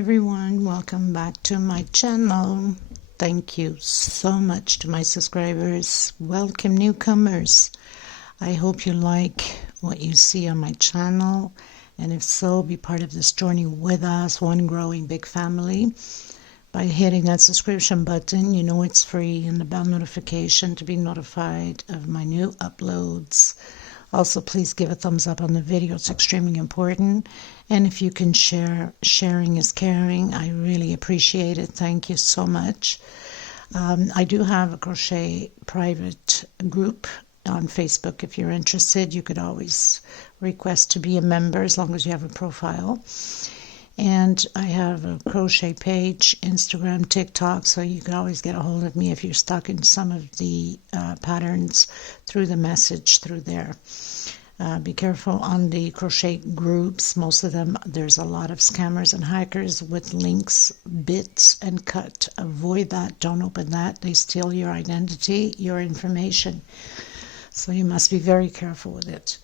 everyone, welcome back to my channel. Thank you so much to my subscribers. Welcome newcomers. I hope you like what you see on my channel, and if so, be part of this journey with us, one growing big family, by hitting that subscription button. You know it's free, and the bell notification to be notified of my new uploads. Also, please give a thumbs up on the video. It's extremely important. And if you can share, sharing is caring. I really appreciate it. Thank you so much. I do have a crochet private group on Facebook. If you're interested, you could always request to be a member as long as you have a profile. And I have a crochet page, Instagram, TikTok, so you can always get a hold of me if you're stuck in some of the patterns through the message through there. Be careful on the crochet groups. Most of them, there's a lot of scammers and hackers with links, bits, and cut. Avoid that. Don't open that. They steal your identity, your information. So you must be very careful with it.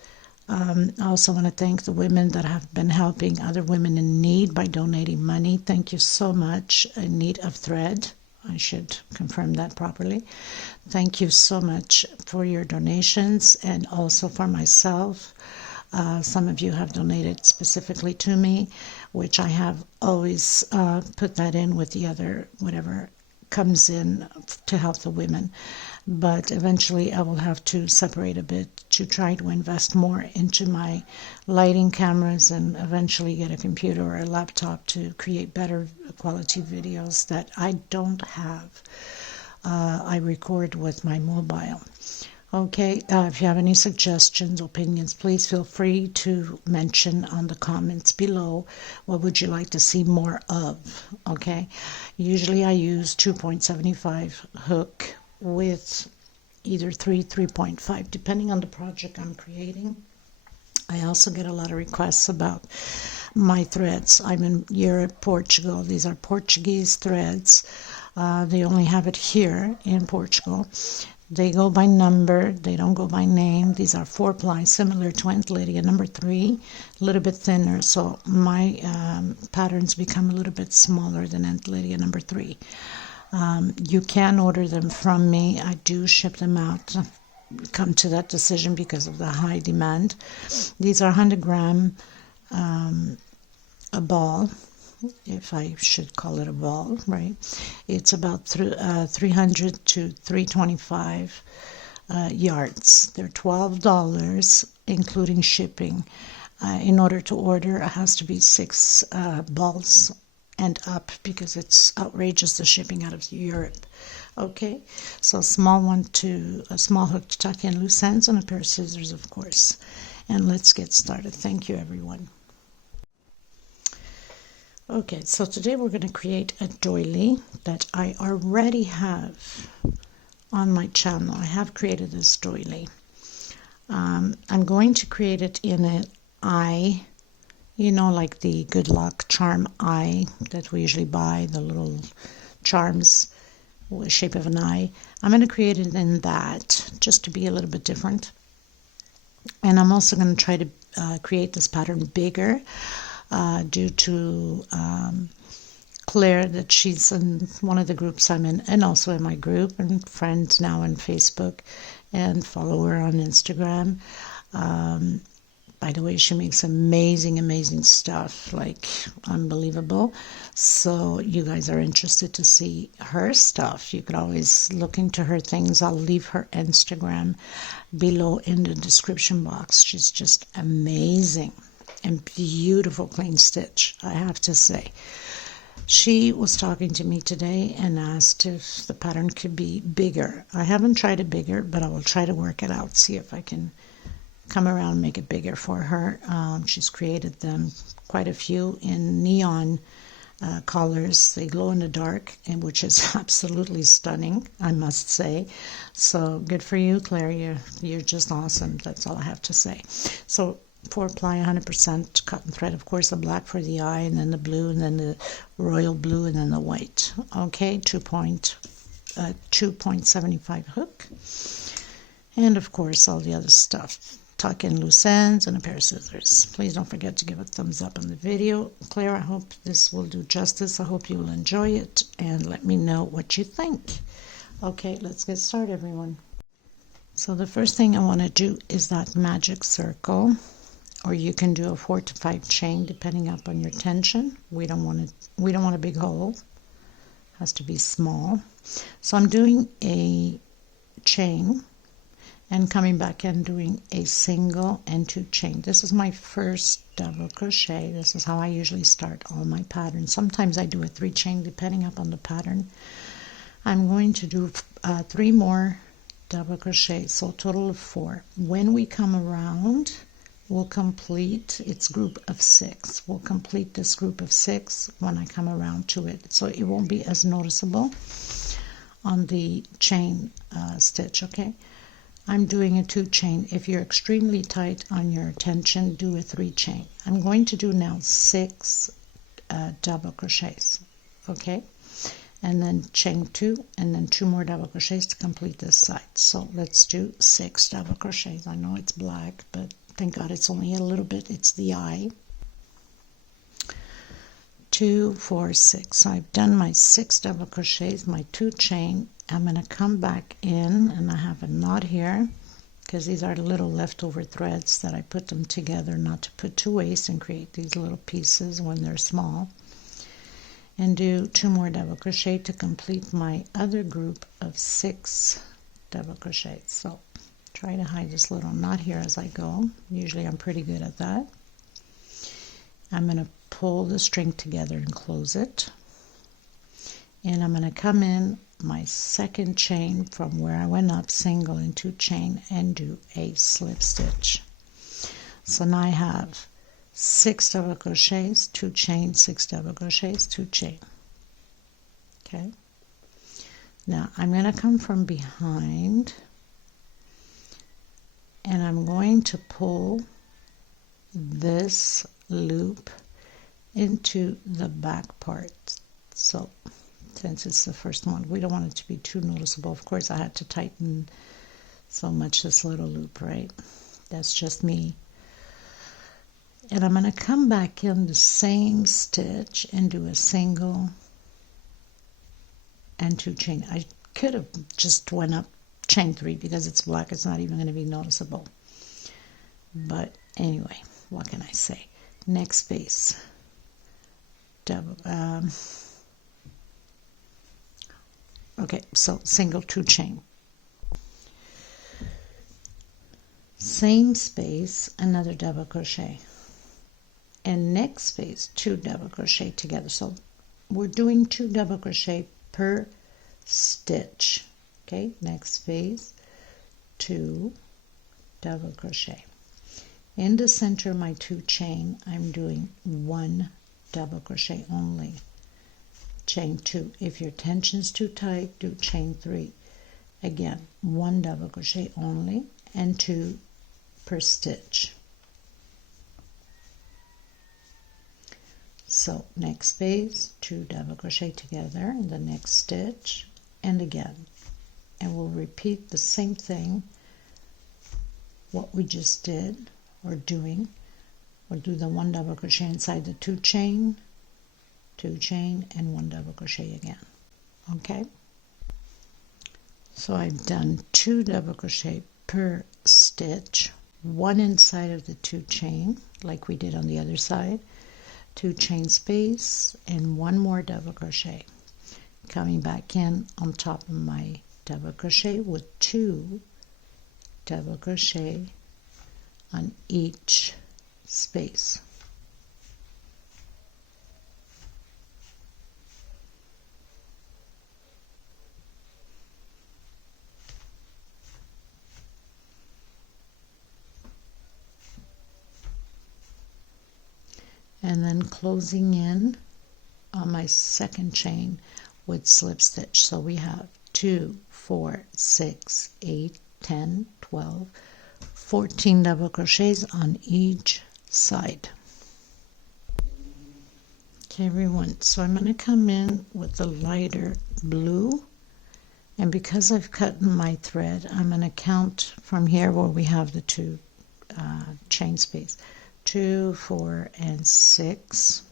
I also want to thank the women that have been helping other women in need by donating money. Thank you so much. In need of thread. I should confirm that properly. Thank you so much for your donations, and also for myself. Some of you have donated specifically to me, which I have always put that in with the other, whatever comes in to help the women. But eventually I will have to separate a bit to try to invest more into my lighting cameras, and eventually get a computer or a laptop to create better quality videos that I don't have. I record with my mobile. Okay, if you have any suggestions, opinions, please feel free to mention on the comments below. What would you like to see more of? Okay, usually I use 2.75 hook with either 3.5, depending on the project I'm creating. I also get a lot of requests about my threads. I'm in Europe, Portugal. These are Portuguese threads. They only have it here in Portugal. They go by number, they don't go by name. These are 4-ply, similar to Aunt Lydia number 3, a little bit thinner, so my patterns become a little bit smaller than Aunt Lydia number 3. You can order them from me. I do ship them out. I've come to that decision because of the high demand. These are 100 gram a ball, if I should call it a ball, right? It's about 300 to 325 yards. They're $12, including shipping. In order to order, it has to be 6 balls and up, because it's outrageous, the shipping out of Europe. Okay, so a small hook to tuck in loose ends, and a pair of scissors, of course. And let's get started. Thank you, everyone. Okay, so today we're going to create a doily that I already have on my channel. I have created this doily. I'm going to create it in an eye, you know, like the good luck charm eye that we usually buy, the little charms with the shape of an eye. I'm going to create it in that, just to be a little bit different. And I'm also going to try to create this pattern bigger, due to Claire, that she's in one of the groups I'm in, and also in my group, and friends now on Facebook, and follow her on Instagram. By the way, she makes amazing stuff, like unbelievable. So you guys are interested to see her stuff, you could always look into her things. I'll leave her Instagram below in the description box. She's just amazing and beautiful clean stitch, I have to say. She was talking to me today and asked if the pattern could be bigger. I haven't tried it bigger, but I will try to work it out, see if I can come around and make it bigger for her. She's created them, quite a few, in neon colors. They glow in the dark, and which is absolutely stunning, I must say. So good for you, Claire. You're just awesome. That's all I have to say. So 4-ply, 100% cotton thread, of course, the black for the eye, and then the blue, and then the royal blue, and then the white. Okay, 2.75 hook, and of course all the other stuff. tuck in loose ends, and a pair of scissors. Please don't forget to give a thumbs up on the video. Claire, I hope this will do justice. I hope you will enjoy it, and let me know what you think. Okay, let's get started, everyone. So the first thing I want to do is that magic circle, or you can do a 4 to 5 chain depending upon your tension. We don't want a big hole. It has to be small. So I'm doing a chain and coming back and doing a single and 2 chain. This is my first double crochet. This is how I usually start all my patterns. Sometimes I do a 3 chain depending upon the pattern. I'm going to do 3 more double crochet, so a total of 4. When we come around, we'll complete its group of 6. We'll complete this group of 6 when I come around to it, so it won't be as noticeable on the chain stitch. Okay, I'm doing a 2 chain. If you're extremely tight on your tension, do a 3 chain. I'm going to do now 6 double crochets. Okay, and then chain 2, and then 2 more double crochets to complete this side. So let's do 6 double crochets. I know it's black, but thank God it's only a little bit. It's the eye. 2, 4, 6. So I've done my 6 double crochets, my 2 chain. I'm going to come back in, and I have a knot here because these are little leftover threads that I put them together not to put to waste and create these little pieces when they're small. And do 2 more double crochet to complete my other group of 6 double crochets. So try to hide this little knot here as I go. Usually I'm pretty good at that. I'm going to pull the string together and close it, and I'm going to come in my second chain from where I went up, single and 2 chain, and do a slip stitch. So now I have 6 double crochets, 2 chain, 6 double crochets, 2 chain. Okay, now I'm going to come from behind, and I'm going to pull this loop into the back part. So since it's the first one, we don't want it to be too noticeable. Of course, I had to tighten so much this little loop, right? That's just me. And I'm going to come back in the same stitch and do a single and 2 chain. I could have just went up chain 3 because it's black. It's not even going to be noticeable. But anyway, what can I say? Next space, double. Okay, so single, 2 chain. Same space, another double crochet. And next space, 2 double crochet together. So we're doing 2 double crochet per stitch. Okay, next space, 2 double crochet. In the center of my 2 chain, I'm doing 1 double crochet only. Chain 2. If your tension's too tight, do chain 3. Again, 1 double crochet only, and 2 per stitch. So next space, 2 double crochet together in the next stitch, and again. And we'll repeat the same thing, what we just did, or doing. We'll do the 1 double crochet inside the 2 chain, 2 chain, and 1 double crochet again. Okay, so I've done 2 double crochet per stitch, 1 inside of the 2 chain like we did on the other side, 2 chain space, and 1 more double crochet, coming back in on top of my double crochet with 2 double crochet on each space. And then closing in on my second chain with slip stitch. So we have 2, 4, 6, 8, 10, 12, 14 double crochets on each side. Okay, everyone, so I'm going to come in with the lighter blue, and because I've cut my thread, I'm going to count from here where we have the 2 chain space. 2, 4, and 6.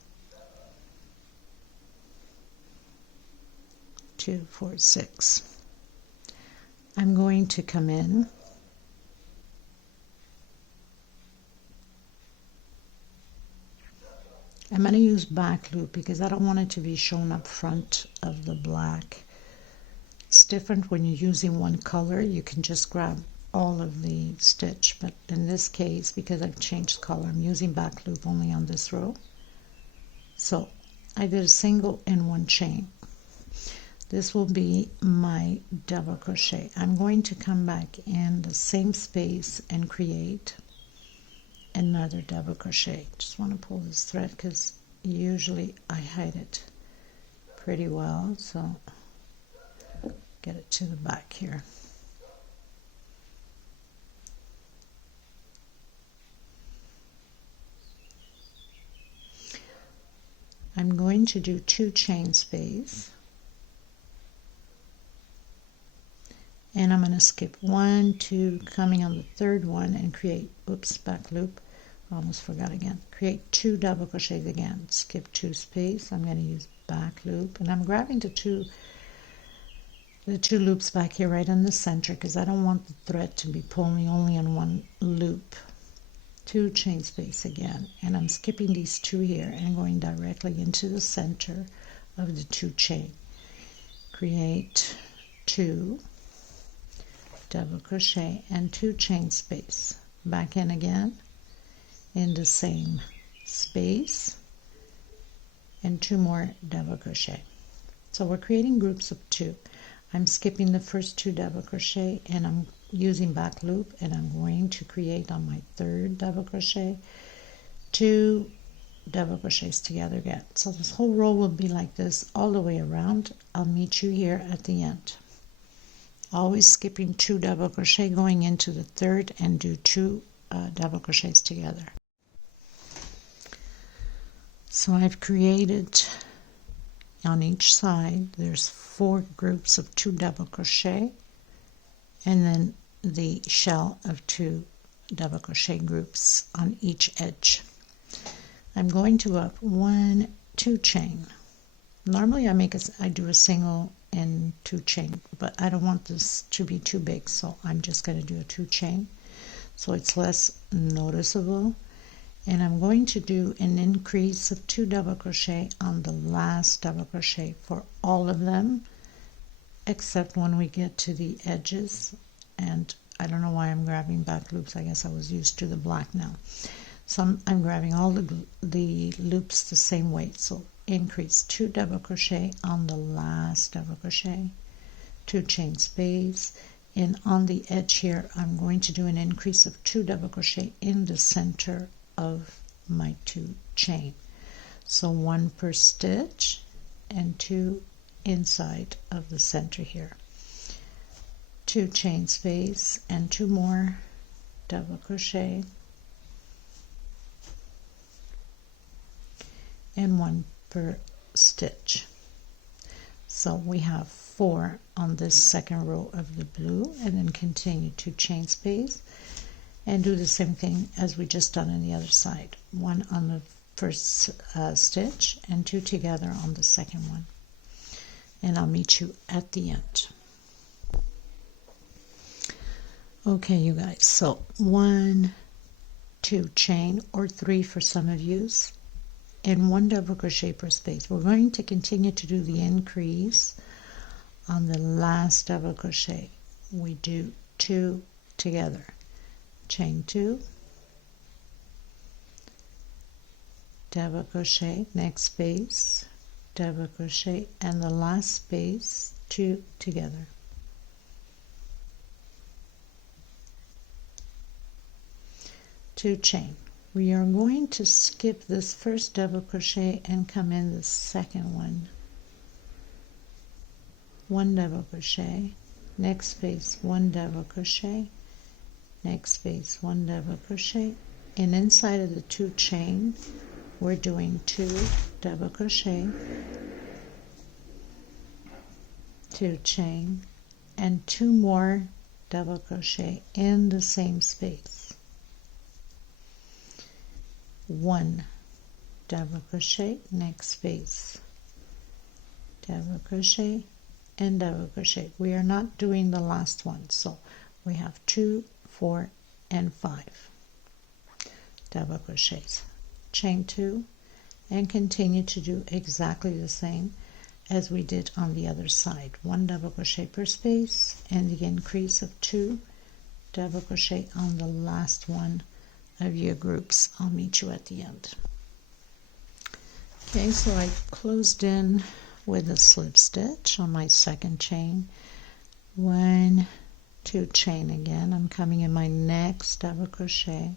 2, 4, 6. I'm going to come in I'm going to use back loop because I don't want it to be shown up front of the black. It's different when you're using one color. You can just grab all of the stitch, but in this case, because I've changed color, I'm using back loop only on this row. So I did a single and one chain. This will be my double crochet. I'm going to come back in the same space and create another double crochet. Just want to pull this thread because usually I hide it pretty well, so get it to the back here. I'm going to do 2 chain space, and I'm going to skip 1, 2, coming on the third one and create, oops, back loop, almost forgot again, create 2 double crochets again, skip 2 space. I'm going to use back loop, and I'm grabbing the two loops back here right in the center because I don't want the thread to be pulling only in one loop. 2 chain space again, and I'm skipping these 2 here and going directly into the center of the 2 chain. Create 2 double crochet and 2 chain space, back in again in the same space, and 2 more double crochet. So we're creating groups of 2. I'm skipping the first 2 double crochet and I'm using back loop, and I'm going to create on my third double crochet 2 double crochets together again. So this whole row will be like this all the way around. I'll meet you here at the end. Always skipping 2 double crochet, going into the third and do 2 double crochets together. So I've created on each side, there's 4 groups of 2 double crochet, and then the shell of 2 double crochet groups on each edge. I'm going to up 1, 2 chain. Normally I do a single and 2 chain, but I don't want this to be too big, so I'm just going to do a 2 chain so it's less noticeable. And I'm going to do an increase of 2 double crochet on the last double crochet for all of them, except when we get to the edges. And I don't know why I'm grabbing back loops. I guess I was used to the black now. So I'm grabbing all the loops the same way. So increase 2 double crochet on the last double crochet, 2 chain space, and on the edge here I'm going to do an increase of 2 double crochet in the center of my 2 chain. So 1 per stitch and 2 inside of the center here. 2 chain space and 2 more double crochet and 1 per stitch. So we have 4 on this second row of the blue, and then continue 2 chain space and do the same thing as we just done on the other side. 1 on the first stitch and 2 together on the second one. And I'll meet you at the end. Okay, you guys, so 1, 2 chain, or 3 for some of you, and 1 double crochet per space. We're going to continue to do the increase on the last double crochet. We do 2 together. Chain 2, double crochet, next space, double crochet, and the last space, 2 together. Two chain. We are going to skip this first double crochet and come in the second one. 1 double crochet, next space, 1 double crochet, next space, 1 double crochet, and inside of the 2 chain we're doing 2 double crochet, 2 chain, and 2 more double crochet in the same space. 1 double crochet, next space, double crochet and double crochet. We are not doing the last one, so we have 2, 4 and 5 double crochets, chain 2, and continue to do exactly the same as we did on the other side. 1 double crochet per space and the increase of 2 double crochet on the last one of your groups. I'll meet you at the end. Okay, so I closed in with a slip stitch on my second chain, 1, 2 chain again. I'm coming in my next double crochet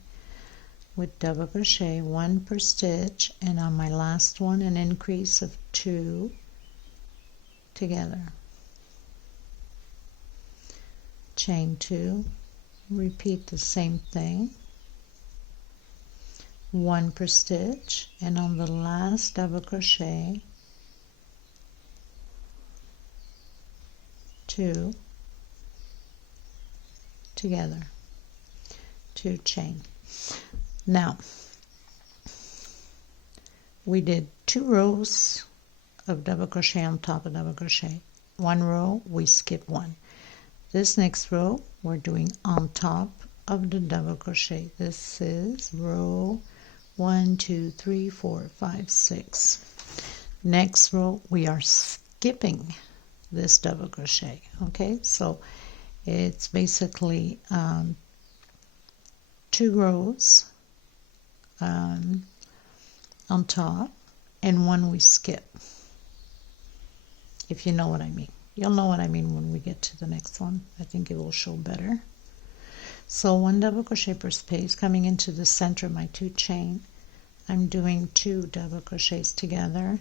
with double crochet, 1 per stitch, and on my last one an increase of 2 together, chain 2, repeat the same thing, 1 per stitch, and on the last double crochet 2 together, 2 chain. Now we did 2 rows of double crochet on top of double crochet. 1 row we skip 1. This next row we're doing on top of the double crochet. This is row 1, 2, 3, 4, 5, 6. Next row we are skipping this double crochet. Okay, so it's basically 2 rows on top and 1 we skip, if you know what I mean. You'll know what I mean when we get to the next one. I think it will show better. So 1 double crochet per space, coming into the center of my 2 chain, I'm doing 2 double crochets together,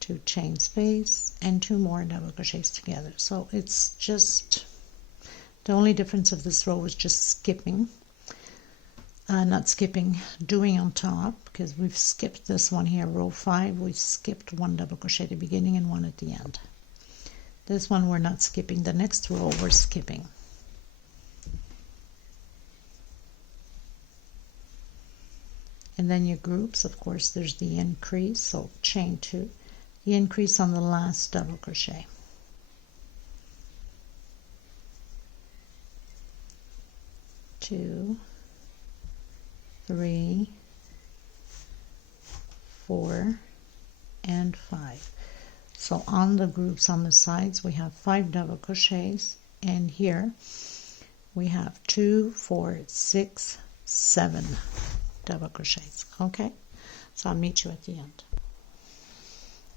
2 chain space, and 2 more double crochets together. So it's just, the only difference of this row is just skipping, not skipping, doing on top, because we've skipped this one here, row 5, we've skipped 1 double crochet at the beginning and 1 at the end. This one we're not skipping, the next row we're skipping. And then your groups, of course, there's the increase, so chain 2, the increase on the last double crochet. Two, 3, 4, and 5. So on the groups on the sides we have 5 double crochets, and here we have 2, 4, 6, 7 double crochets. Okay, so I'll meet you at the end.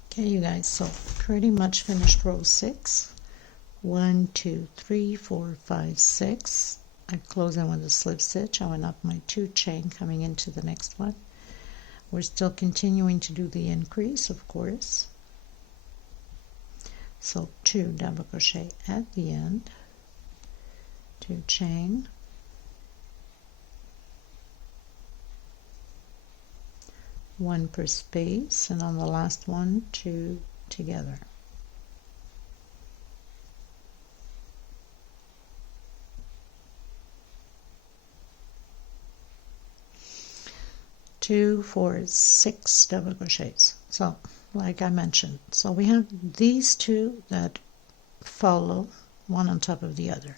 Okay, you guys, so pretty much finished row 6. 1, 2, 3, 4, 5, 6. I close in with a slip stitch. I went up my 2 chain coming into the next one. We're still continuing to do the increase, of course. So 2 double crochet at the end, 2 chain, 1 per space, and on the last one 2 together. Two, 4, 6 double crochets. So like I mentioned, so we have these 2 that follow one on top of the other.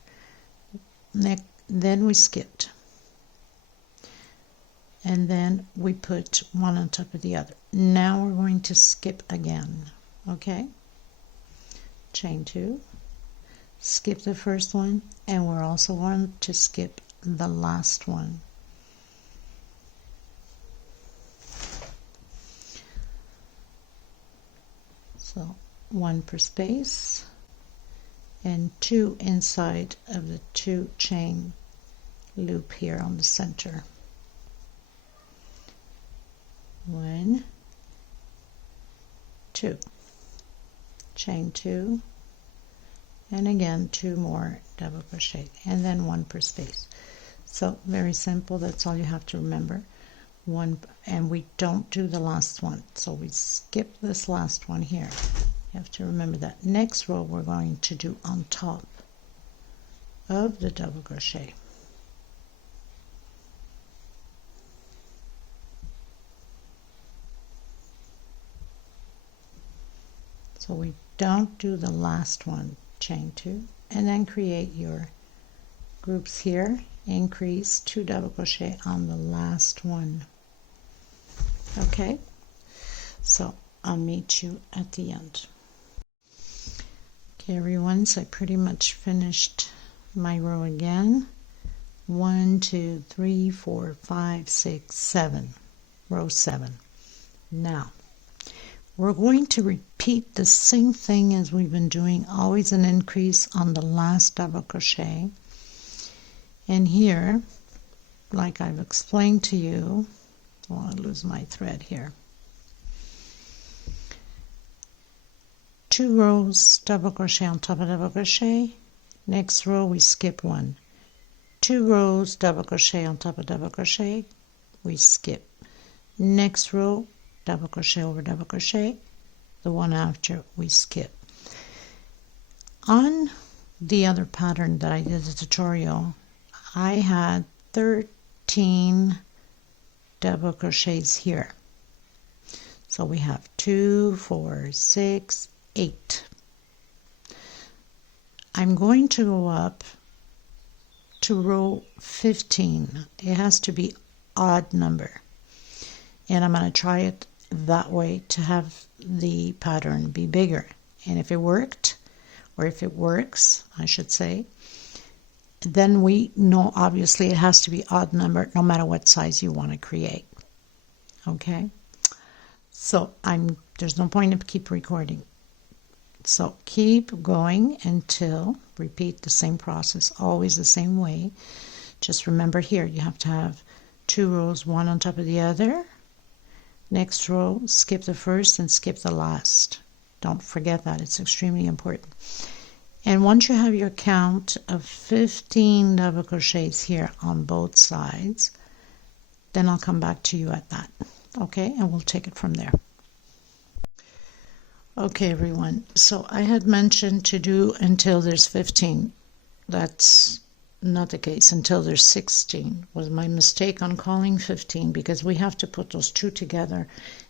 Then we skipped, and then we put one on top of the other. Now we're going to skip again. Okay, chain 2, skip the first one, and we're also going to skip the last one. So 1 per space and 2 inside of the 2 chain loop here on the center. 1, 2, chain 2, and again 2 more double crochet, and then 1 per space. So very simple, that's all you have to remember. 1, and we don't do the last one, so we skip this last one here. You have to remember that. Next row we're going to do on top of the double crochet. So we don't do the last one, chain 2, and then create your groups here, increase 2 double crochet on the last one. Okay, so I'll meet you at the end. Okay everyone, so I pretty much finished my row again. 1 2 3 4 5 6 7, row 7. Now we're going to repeat the same thing as we've been doing, always an increase on the last double crochet. And here, like I've explained to you, well, I lose my thread here. 2 rows double crochet on top of double crochet. Next row we skip 1. 2 rows double crochet on top of double crochet, we skip. Next row double crochet over double crochet, the one after we skip. On the other pattern that I did the tutorial, I had 13 double crochets here. So we have 2 4 6 8. I'm going to go up to row 15. It has to be odd number, and I'm going to try it that way to have the pattern be bigger. And if it worked, or if it works I should say, then we know obviously it has to be odd number no matter what size you want to create. Okay, so there's no point in keep recording, so keep going until repeat the same process, always the same way. Just remember here you have to have 2 rows, one on top of the other. Next row skip the first and skip the last. Don't forget that, it's extremely important. And once you have your count of 15 double crochets here on both sides, then I'll come back to you at that. Okay, and we'll take it from there. Okay everyone, so I had mentioned to do until there's 15. That's not the case. Until there's 16 was my mistake on calling 15, because we have to put those 2 together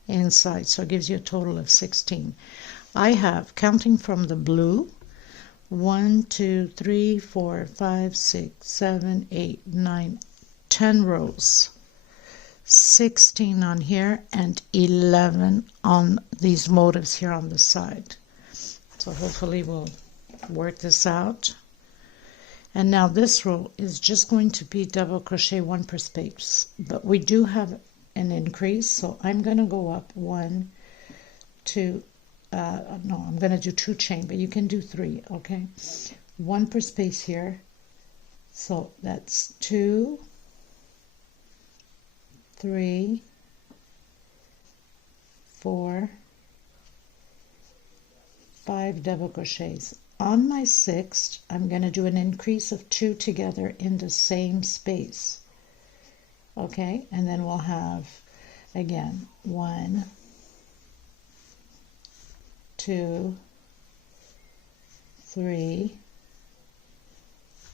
inside, so it gives you a total of 16. I have, counting from the blue, 1 2 3 4 5 6 7 8 9 10 rows, 16 on here and 11 on these motifs here on the side. So hopefully we'll work this out. And now this row is just going to be double crochet 1 per space, but we do have an increase, so I'm going to go up 1 2 no, I'm going to do 2 chain, but you can do 3. Okay, 1 per space here, so that's 2 3 4 5 double crochets. On my 6th I'm going to do an increase of 2 together in the same space. Okay, and then we'll have again 1 2 3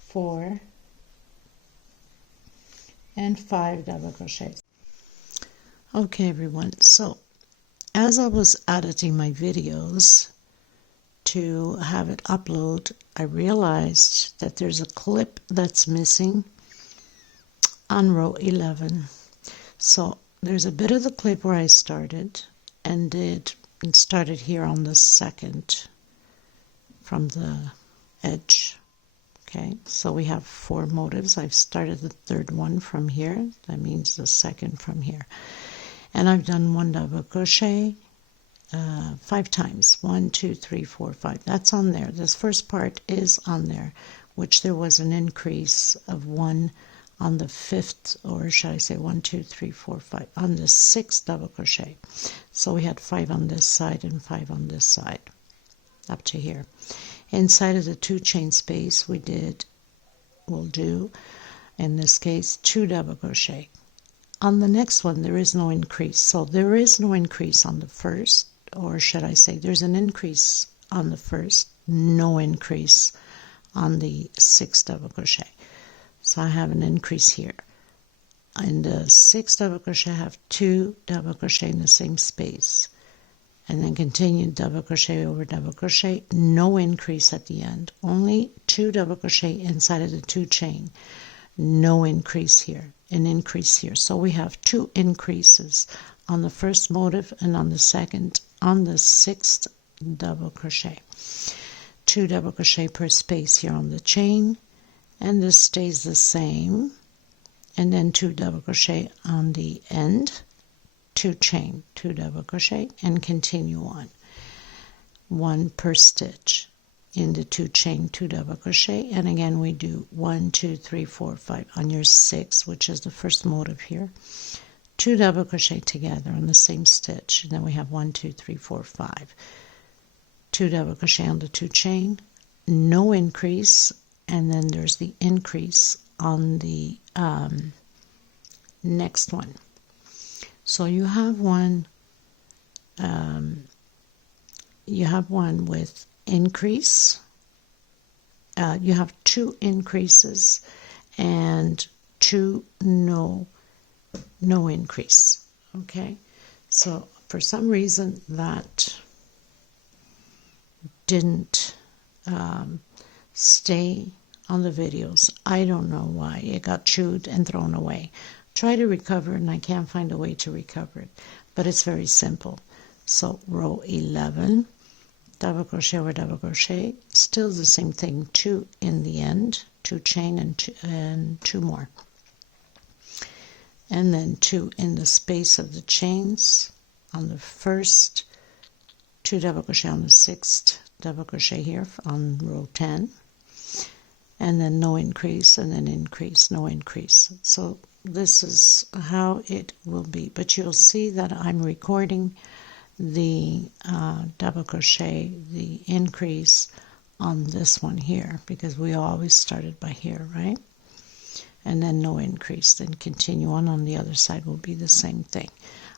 4 and 5 double crochets. Okay everyone, so as I was editing my videos to have it upload, I realized that there's a clip that's missing on row 11. So there's a bit of the clip where I started and started here on the 2nd from the edge. Okay, so we have 4 motifs. I've started the 3rd one from here, that means the 2nd from here, and I've done 1 double crochet 5 times. 1 2 3 4 5. That's on there. This first part is on there, which there was an increase of 1 on the 5th, or should I say 1 2 3 4 5 on the 6th double crochet. So we had 5 on this side and 5 on this side up to here. Inside of the 2 chain space we'll do in this case 2 double crochet. On the next one there is no increase, so there is no increase on the 1st, or should I say there's an increase on the 1st, no increase on the 6th double crochet. So I have an increase here. In the 6th double crochet I have 2 double crochet in the same space, and then continue double crochet over double crochet, no increase at the end, only 2 double crochet inside of the 2 chain, no increase here, an increase here. So we have 2 increases on the first motif and on the second, on the 6th double crochet. 2 double crochet per space here on the chain, and this stays the same, and then 2 double crochet on the end, 2 chain, 2 double crochet, and continue on. 1 per stitch in the 2 chain, 2 double crochet, and again we do 1, 2, 3, 4, 5 on your 6, which is the first motif here. 2 double crochet together on the same stitch, and then we have 1, 2, 3, 4, 5. 2 double crochet on the 2 chain, no increase, and then there's the increase on the next one. So you have one with increase, you have 2 increases and 2 no increase. Okay, so for some reason that didn't stay on the videos. I don't know why. It got chewed and thrown away. Try to recover and I can't find a way to recover it, but it's very simple. So row 11, double crochet over double crochet, still the same thing, 2 in the end, 2 chain and 2 more, and then 2 in the space of the chains on the first, 2 double crochet on the 6th double crochet here on row 10, and then no increase, and then increase, no increase. So this is how it will be, but you'll see that I'm recording the double crochet, the increase on this one here, because we always started by here, right? And then no increase, then continue on the other side will be the same thing.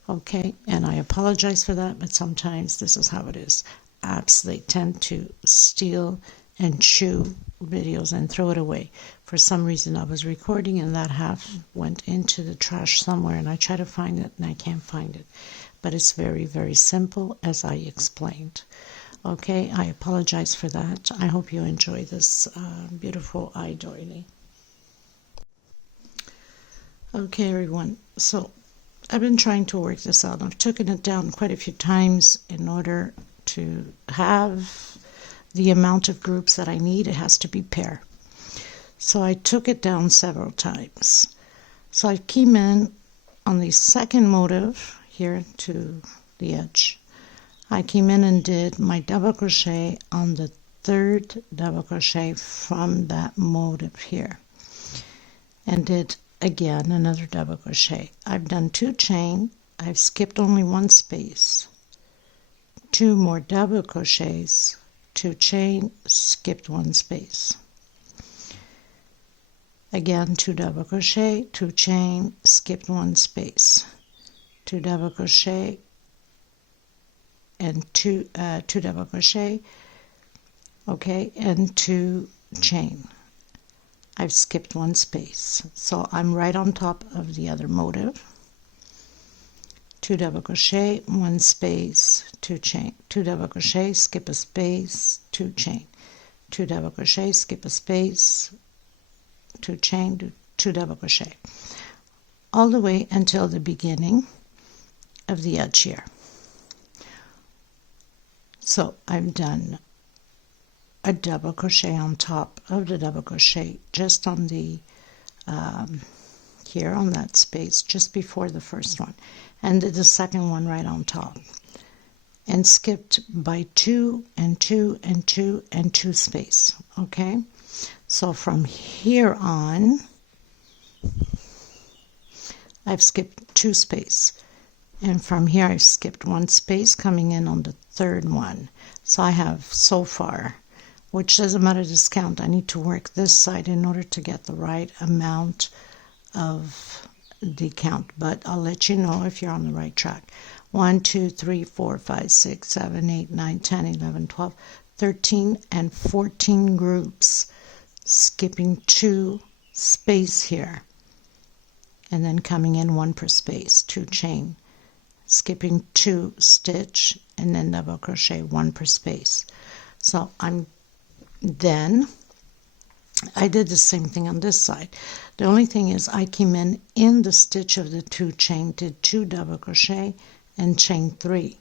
Okay, and I apologize for that, but sometimes this is how it is. Apps, they tend to steal and chew videos and throw it away. For some reason I was recording and that half went into the trash somewhere, and I try to find it and I can't find it. But it's very, very simple as I explained. Okay, I apologize for that. I hope you enjoy this beautiful doily. Okay, everyone, so I've been trying to work this out. I've taken it down quite a few times in order to have the amount of groups that I need. It has to be pair. So I took it down several times. So I came in on the second motif here to the edge. I came in and did my double crochet on the 3rd double crochet from that motif here, and did again another double crochet. I've done 2 chain, I've skipped only 1 space, 2 more double crochets, 2 chain, skipped 1 space, again 2 double crochet, 2 chain, skipped 1 space, 2 double crochet and 2 double crochet, okay, and 2 chain. I've skipped 1 space, so I'm right on top of the other motif. 2 double crochet, 1 space, 2 chain, 2 double crochet, skip a space, 2 chain, 2 double crochet, skip a space, 2 chain, 2 double crochet, all the way until the beginning of the edge here. So I've done a double crochet on top of the double crochet just on the here on that space just before the first one, and did the second one right on top, and skipped by 2 and 2 and 2 and 2 space. Okay, so from here on I've skipped 2 space, and from here I've skipped 1 space coming in on the 3rd one. So I have so far, which doesn't matter this count, I need to work this side in order to get the right amount of the count, but I'll let you know if you're on the right track. 1, 2, 3, 4, 5, 6, 7, 8, 9, 10, 11, 12, 13, and 14 groups, skipping 2 space here, and then coming in 1 per space, 2 chain, skipping 2 stitch and then double crochet 1 per space. So then I did the same thing on this side. The only thing is I came in the stitch of the 2 chain, did 2 double crochet and chain 3.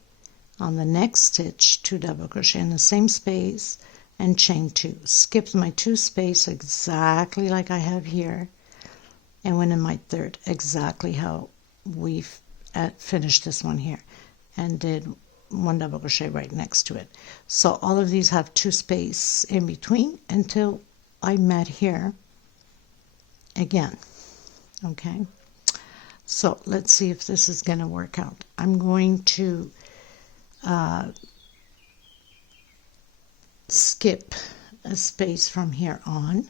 On the next stitch, 2 double crochet in the same space and chain 2. Skipped my 2 space exactly like I have here, and went in my third exactly how we've finished this one here, and did 1 double crochet right next to it. So all of these have 2 space in between until I met here again. Okay, so let's see if this is going to work out. I'm going to skip a space from here on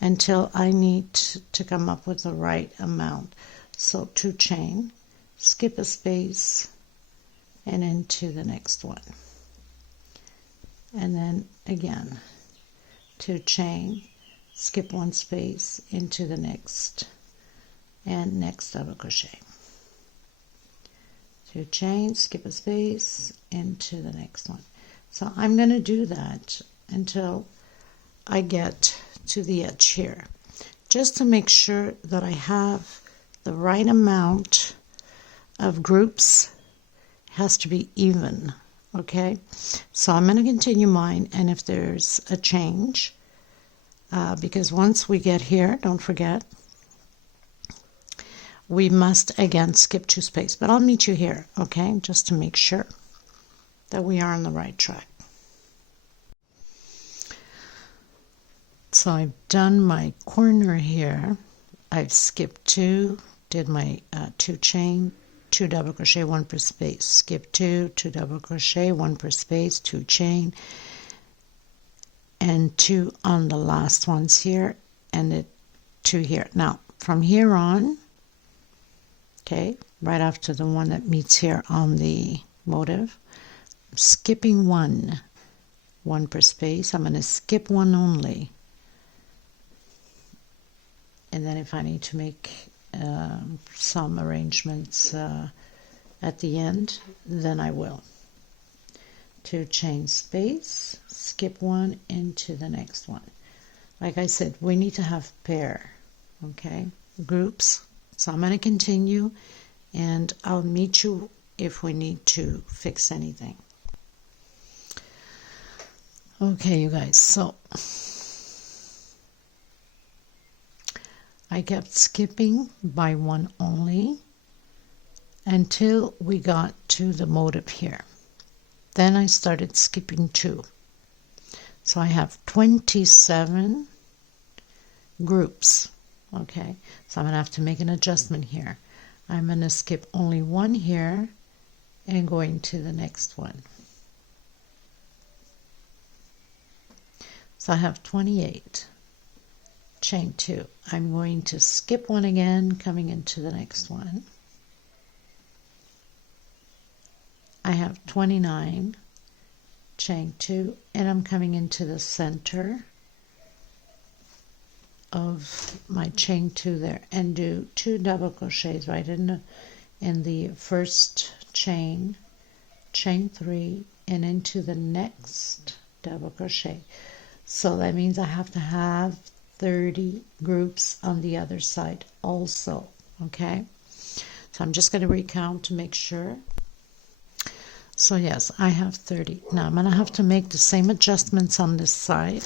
until I need to come up with the right amount. So 2 chain, skip a space, and into the next one, and then again 2 chain, skip 1 space, into the next, and next double crochet, 2 chain, skip a space, into the next one. So I'm going to do that until I get to the edge here, just to make sure that I have the right amount of groups. Has to be even. Okay, so I'm going to continue mine, and if there's a change, because once we get here, don't forget, we must again skip 2 space, but I'll meet you here, okay, just to make sure that we are on the right track. So I've done my corner here. I've skipped 2, did my 2 chain, 2 double crochet, 1 per space, skip 2, 2 double crochet, 1 per space, 2 chain, and 2 on the last ones here, and 2 here. Now from here on, okay, right after the one that meets here on the motif, I'm skipping 1 per space. I'm going to skip 1 only, and then if I need to make some arrangements at the end, then I will. 2 chain space, skip 1 into the next one. Like I said, we need to have pair, okay, groups. So I'm going to continue, and I'll meet you if we need to fix anything. Okay, you guys, so I kept skipping by 1 only until we got to the motif here. Then I started skipping 2. So I have 27 groups. Okay, so I'm going to have to make an adjustment here. I'm going to skip only 1 here and going to the next one. So I have 28. Chain 2. I'm going to skip 1 again, coming into the next one. I have 29, chain 2, and I'm coming into the center of my chain 2 there, and do 2 double crochets right in the first chain, chain 3, and into the next double crochet. So that means I have to have 30 groups on the other side also. Okay, so I'm just going to recount to make sure. So yes, I have 30. Now I'm going to have to make the same adjustments on this side,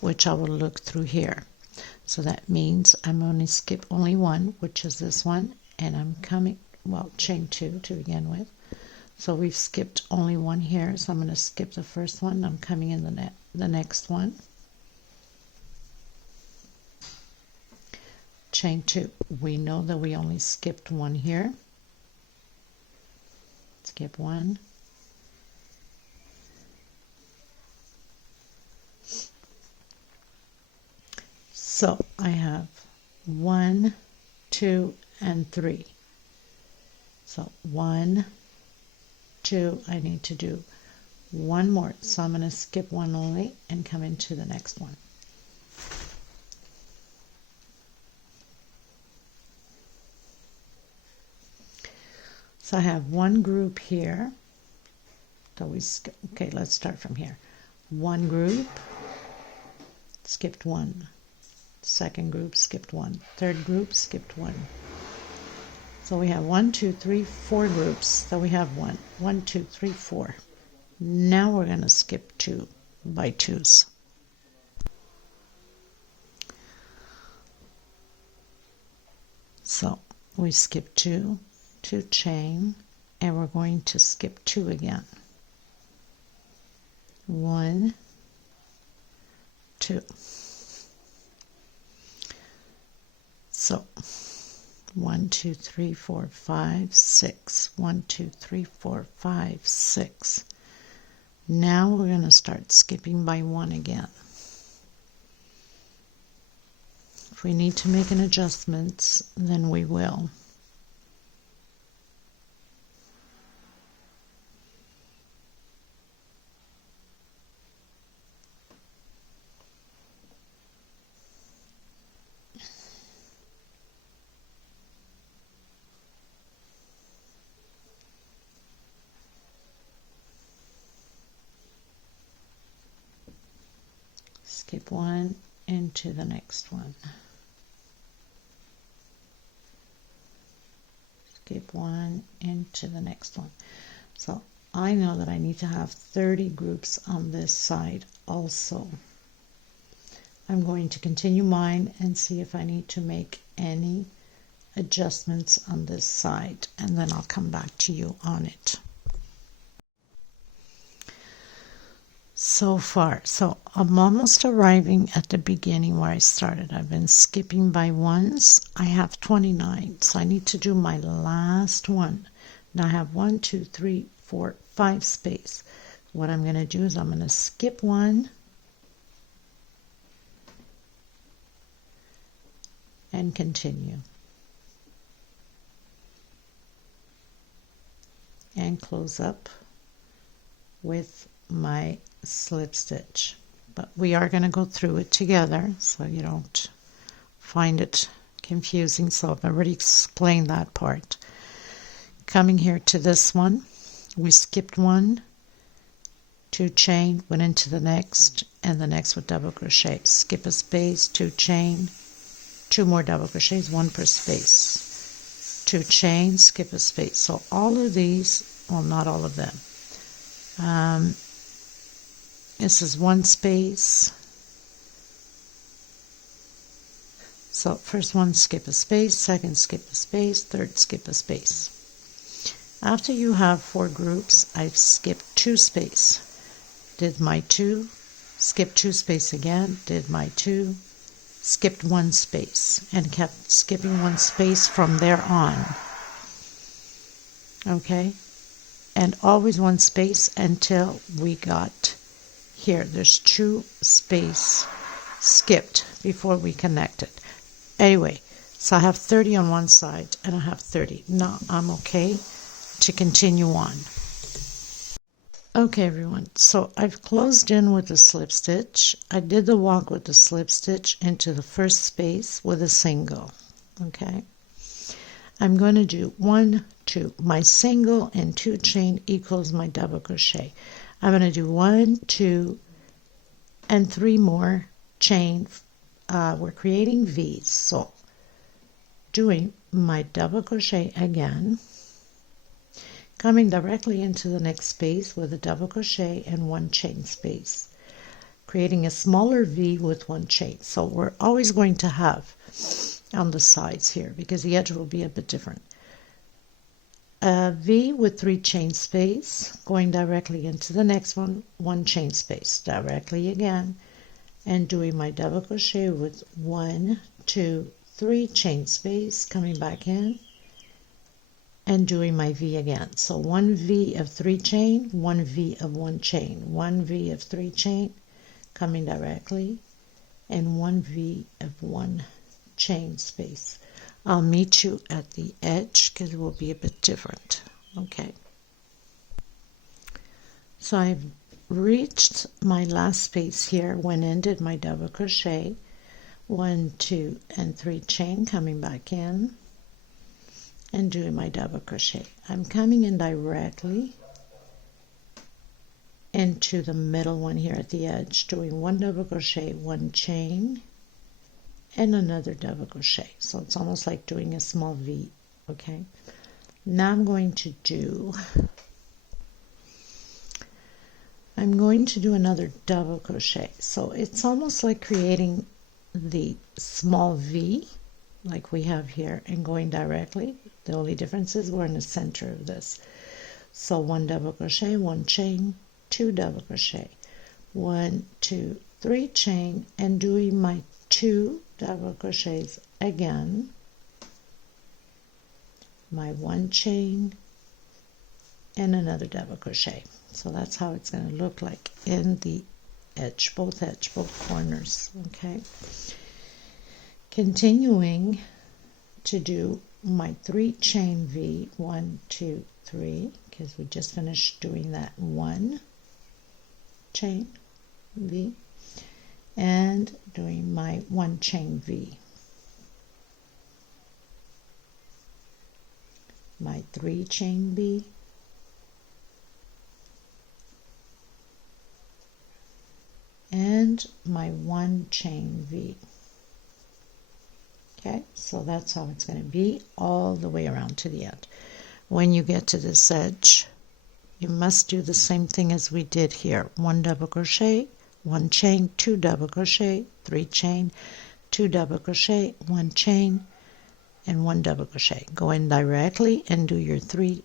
which I will look through here. So that means I'm going to skip only 1, which is this one, and I'm coming, well, chain 2 to begin with. So we've skipped only 1 here, so I'm going to skip the first one. I'm coming in the next one. Chain 2. We know that we only skipped 1 here. Skip 1. So I have 1, 2, and 3. So 1, 2, I need to do 1 more. So I'm going to skip 1 only and come into the next one. So I have one group here. So okay, let's start from here. One group, skipped one. Second group, skipped one. Third group, skipped one. So we have 1, 2, 3, 4 groups. So we have 1, 2, 3, 4. Now we're going to skip 2 by 2s. So we skip 2, 2 chain, and we're going to skip 2 again. 1, 2. So 1, 2, 3, 4, 5, 6. 1, 2, 3, 4, 5, 6. Now we're going to start skipping by 1 again. If we need to make an adjustment, then we will. Skip 1 into the next one. Skip 1 into the next one. So I know that I need to have 30 groups on this side also. I'm going to continue mine and see if I need to make any adjustments on this side, and then I'll come back to you on it. So far, so I'm almost arriving at the beginning where I started. I've been skipping by ones. I have 29, so I need to do my last one. Now I have 1, 2, 3, 4, 5 space. What I'm going to do is I'm going to skip 1 and continue. And close up with my slip stitch, but we are going to go through it together so you don't find it confusing. So I've already explained that part. Coming here to this one, we skipped 1, 2 chain, went into the next, and the next with double crochet. Skip a space, 2 chain, 2 more double crochets, 1 per space, 2 chain, skip a space. So all of these, well, not all of them. This is 1 space. So first one, skip a space, second, skip a space, third, skip a space. After you have 4 groups, I've skipped 2 space. Did my 2, skipped 2 space again, did my 2, skipped 1 space, and kept skipping 1 space from there on. Okay? And always 1 space until we got here. There's 2 space skipped before we connected. Anyway, so I have 30 on one side and I have 30. Now I'm okay to continue on. Okay everyone, so I've closed in with a slip stitch. I did the walk with the slip stitch into the first space with a single. Okay, I'm going to do 1, 2. My single and 2 chain equals my double crochet. I'm going to do 1, 2, and 3 more chain. We're creating V's, so doing my double crochet again, coming directly into the next space with a double crochet and 1 chain space, creating a smaller V with 1 chain. So we're always going to have on the sides here, because the edge will be a bit different, a V with 3 chain space, going directly into the next one, 1 chain space, directly again, and doing my double crochet with 1, 2, 3 chain space, coming back in, and doing my V again. So 1 V of 3 chain, 1 V of 1 chain, 1 V of 3 chain, coming directly, and 1 V of 1 chain space. I'll meet you at the edge because it will be a bit different. Okay. So I've reached my last space here, went in, did my double crochet, 1, 2, and 3 chain, coming back in, and doing my double crochet. I'm coming in directly into the middle one here at the edge, doing 1 double crochet, 1 chain, and another double crochet. So it's almost like doing a small V. Okay, now I'm going to do another double crochet. So it's almost like creating the small V like we have here and going directly. The only difference is we're in the center of this. So 1 double crochet, 1 chain, 2 double crochet, 1, 2, 3 chain, and doing my 2 double crochets again, my 1 chain, and another double crochet. So that's how it's going to look like in the edge, both corners. Okay, continuing to do my 3 chain V, 1, 2, 3, because we just finished doing that 1 chain V, and doing my 1 chain V, my 3 chain V, and my 1 chain V. Okay, so that's how it's going to be all the way around to the end. When you get to this edge, you must do the same thing as we did here. 1 double crochet, 1 chain, 2 double crochet, 3 chain, 2 double crochet, 1 chain, and 1 double crochet. Go in directly and do your 3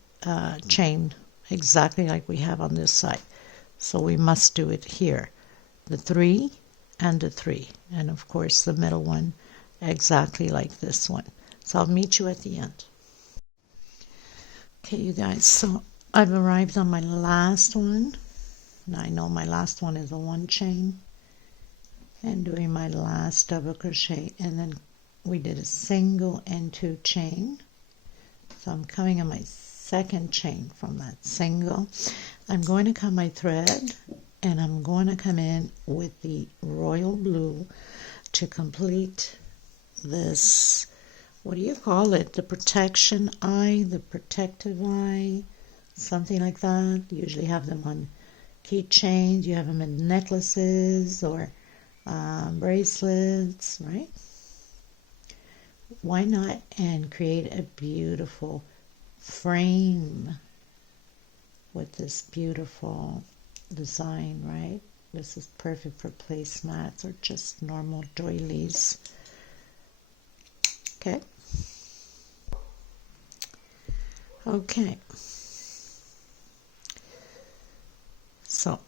chain exactly like we have on this side. So we must do it here, the 3 and the 3, and of course the middle one exactly like this one. So I'll meet you at the end. Okay, you guys, so I've arrived on my last one. Now I know my last one is a 1 chain, and doing my last double crochet, and then we did a single and 2 chain. So I'm coming on my 2nd chain from that single. I'm going to cut my thread, and I'm going to come in with the royal blue to complete this, what do you call it, the protection eye, the protective eye, something like that. You usually have them on keychains, you have them in necklaces or bracelets, right? Why not and create a beautiful frame with this beautiful design, right? This is perfect for placemats or just normal doilies. Okay. Okay. So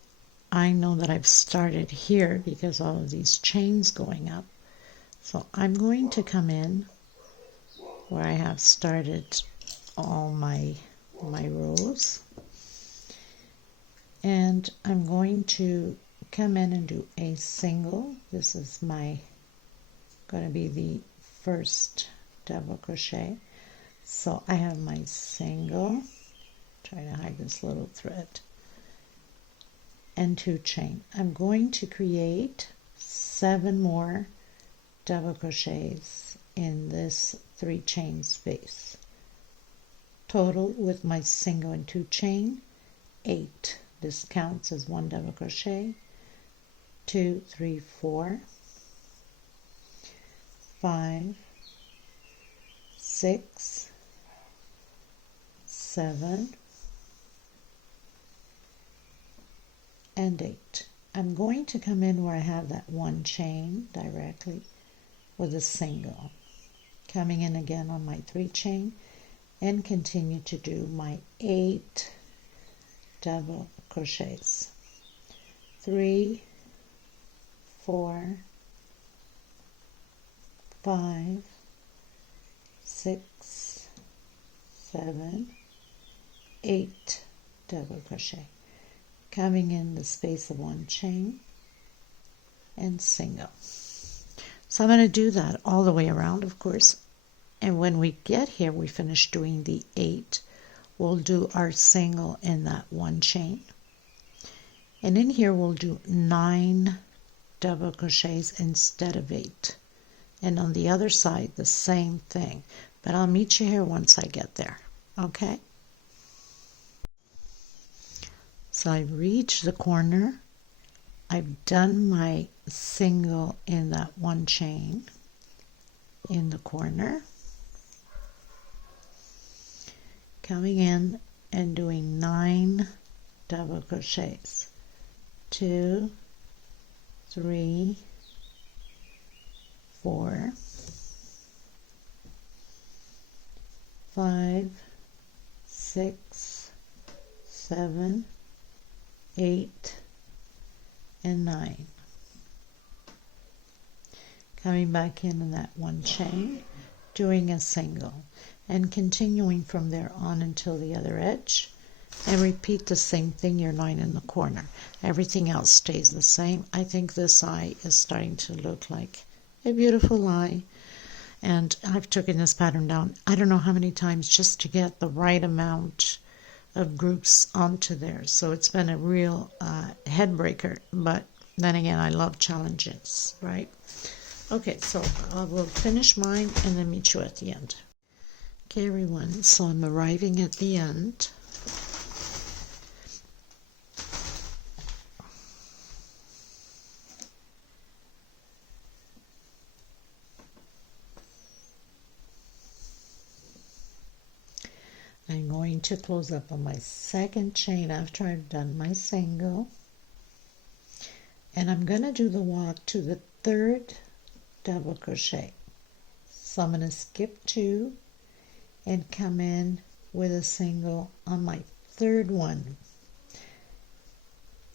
I know that I've started here because all of these chains going up. So I'm going to come in where I have started all my rows, and I'm going to come in and do a single. This is going to be the first double crochet. So I have my single, try to hide this little thread, and 2 chain. I'm going to create 7 more double crochets in this 3 chain space. Total with my single and 2 chain, 8. This counts as 1 double crochet, 2, 3, 4, 5, 6, 7, and 8. I'm going to come in where I have that 1 chain directly with a single, coming in again on my 3 chain, and continue to do my 8 double crochets. 3, 4, 5, 6, 7, 8 double crochet, coming in the space of 1 chain and single. So I'm going to do that all the way around, of course, and when we get here, we finish doing the 8, we'll do our single in that 1 chain, and in here we'll do 9 double crochets instead of 8. And on the other side, the same thing. but I'll meet you here once I get there, okay? So I reached the corner. I've done my single in that one chain in the corner, coming in and doing 9 double crochets. 2, 3, 4, 5, 6, 7, 8, and 9. Coming back in that one chain, doing a single, and continuing from there on until the other edge, and repeat the same thing, your 9 in the corner. Everything else stays the same. I think this eye is starting to look like a beautiful eye, and I've taken this pattern down I don't know how many times just to get the right amount of groups onto there. So it's been a real head breaker, but then again, I love challenges, right? Okay, so I will finish mine and then meet you at the end. Okay, everyone, so I'm arriving at the end. I'm going to close up on my second chain after I've done my single, and I'm going to do the walk to the 3rd double crochet. So I'm going to skip 2 and come in with a single on my 3rd one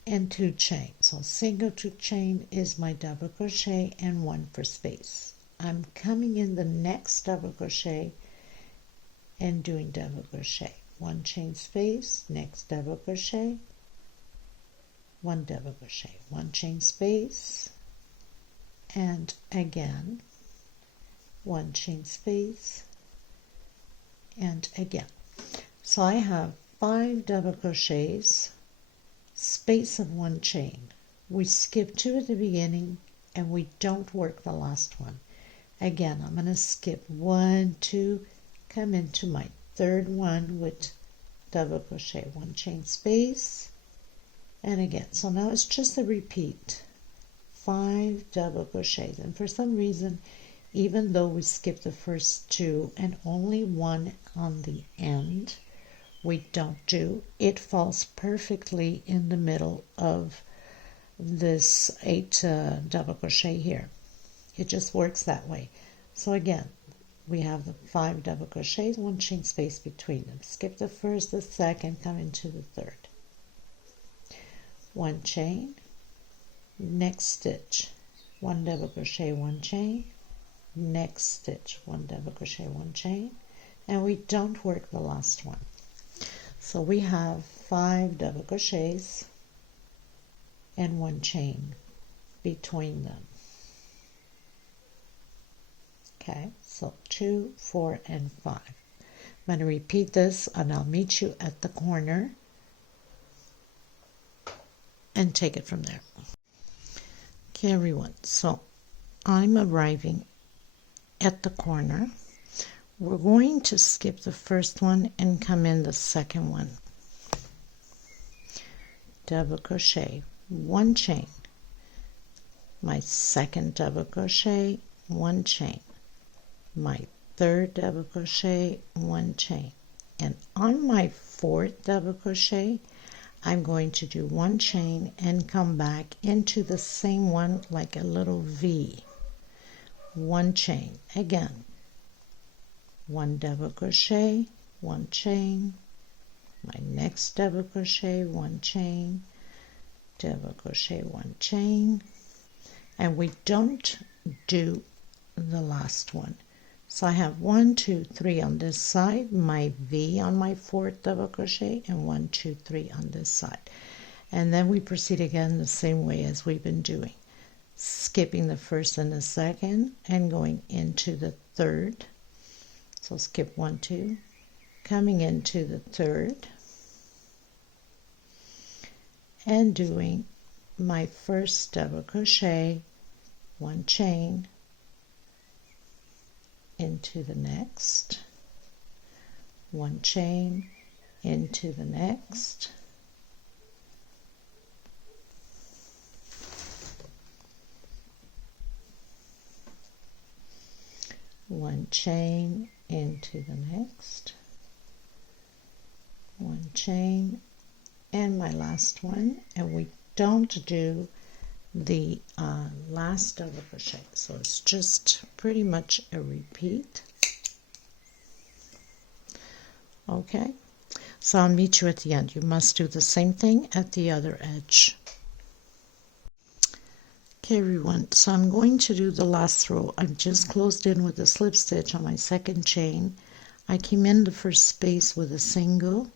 and 2 chains. So single 2 chain is my double crochet and 1 for space. I'm coming in the next double crochet and doing double crochet, 1 chain space, next double crochet, 1 double crochet, 1 chain space, and again 1 chain space, and again. So I have 5 double crochets, space of 1 chain. We skip 2 at the beginning and we don't work the last one. Again, I'm going to skip 1, 2, come into my 3rd one with double crochet, 1 chain space, and again. So now it's just a repeat, 5 double crochets, and for some reason, even though we skip the first 2 and only 1 on the end, we don't do, it falls perfectly in the middle of this 8 double crochet here. It just works that way. So again, we have the 5 double crochets, 1 chain space between them. Skip the first, the second, come into the 3rd. 1 chain, next stitch, 1 double crochet, 1 chain, next stitch, 1 double crochet, 1 chain, and we don't work the last one. So we have 5 double crochets and 1 chain between them. Okay, so 2, 4, and 5. I'm going to repeat this and I'll meet you at the corner and take it from there. Okay, everyone, so I'm arriving at the corner. We're going to skip the first one and come in the second one. Double crochet, 1 chain, my second double crochet, 1 chain, my 3rd double crochet, 1 chain, and on my 4th double crochet I'm going to do 1 chain and come back into the same one like a little V. 1 chain, again 1 double crochet, 1 chain, my next double crochet, 1 chain, double crochet, 1 chain, and we don't do the last one. So I have 1, 2, 3 on this side, my V on my 4th double crochet, and 1, 2, 3 on this side. And then we proceed again the same way as we've been doing, skipping the first and the second and going into the 3rd. So skip 1, 2, coming into the 3rd and doing my first double crochet, 1 chain, into the next, 1 chain into the next, one chain into the next, 1 chain, and my last one, and we don't do the last double crochet, so it's just pretty much a repeat. Okay, so I'll meet you at the end. You must do the same thing at the other edge. Okay everyone, so I'm going to do the last row. I've just closed in with a slip stitch on my second chain. I came in the first space with a single,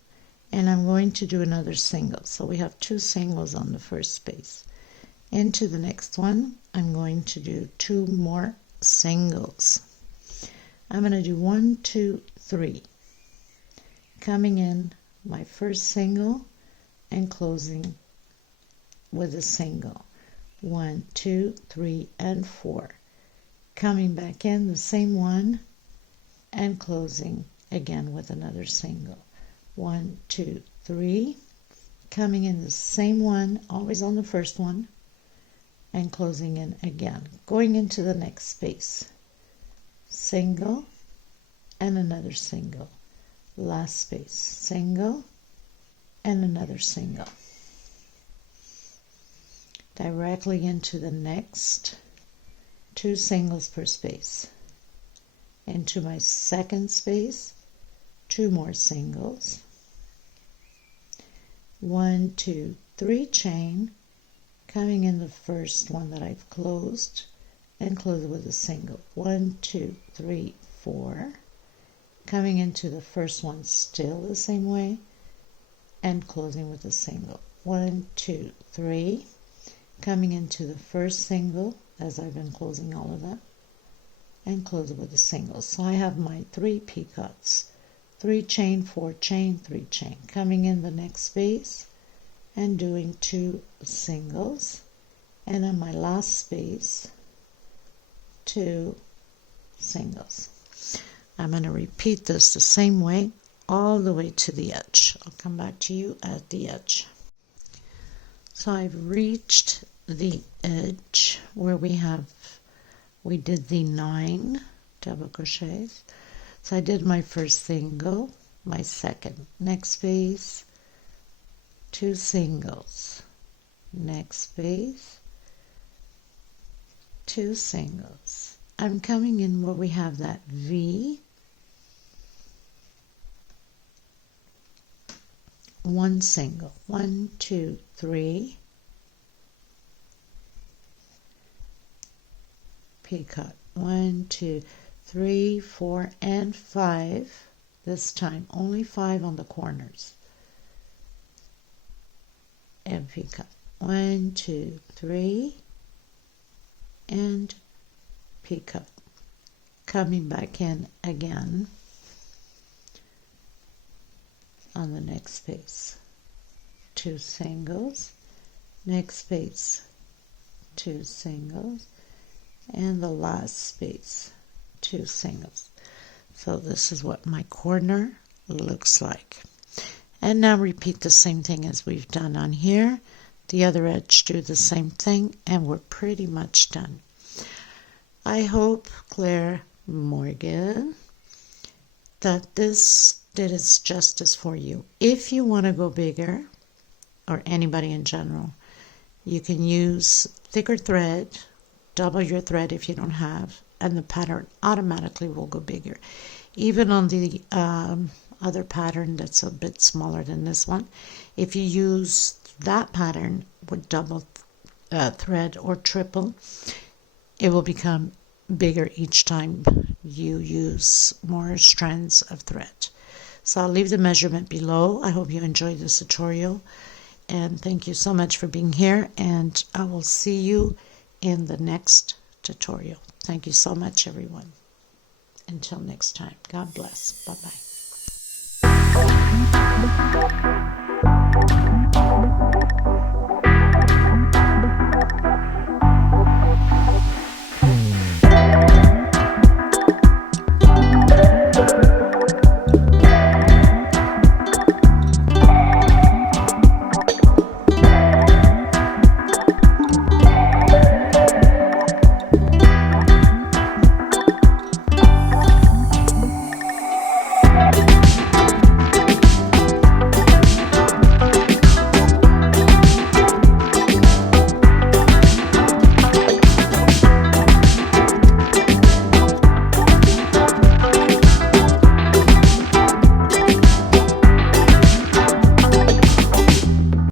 and I'm going to do another single. So we have 2 singles on the first space. Into the next one, I'm going to do 2 more singles. I'm going to do 1, 2, 3. Coming in my first single and closing with a single. 1, 2, 3, and 4. Coming back in the same one and closing again with another single. 1, 2, 3. Coming in the same one, always on the first one, and closing in again. Going into the next space. Single and another single. Last space. Single and another single. Directly into the next, 2 singles per space. Into my second space, 2 more singles. 1, 2, 3 chain, coming in the first one that I've closed and close it with a single. 1, 2, 3, 4. Coming into the first one still the same way and closing with a single. 1, 2, 3. Coming into the first single as I've been closing all of them and close it with a single. So I have my 3 picots. 3 chain, 4 chain, 3 chain. Coming in the next space and doing 2 singles, and in my last space 2 singles. I'm going to repeat this the same way all the way to the edge. I'll come back to you at the edge. So I've reached the edge where we did the 9 double crochets. So I did my first single, my second, next space, 2 singles, next space, 2 singles. I'm coming in where we have that V, 1 single, 1, 2, 3, picot, 1, 2, 3, 4, and 5. This time only 5 on the corners. And picot. 1, 2, 3, and picot. Coming back in again on the next space. 2 singles. Next space, 2 singles, and the last space, 2 singles. So this is what my corner looks like. And now repeat the same thing as we've done on here. The other edge, do the same thing, and we're pretty much done. I hope, Claire Morgan, that this did its justice for you. If you want to go bigger, or anybody in general, you can use thicker thread, double your thread if you don't have, and the pattern automatically will go bigger. Even on the other pattern that's a bit smaller than this one, if you use that pattern with double thread or triple, it will become bigger each time you use more strands of thread. So I'll leave the measurement below. I hope you enjoyed this tutorial, and thank you so much for being here, and I will see you in the next tutorial. Thank you so much, everyone. Until next time, God bless. Bye-bye.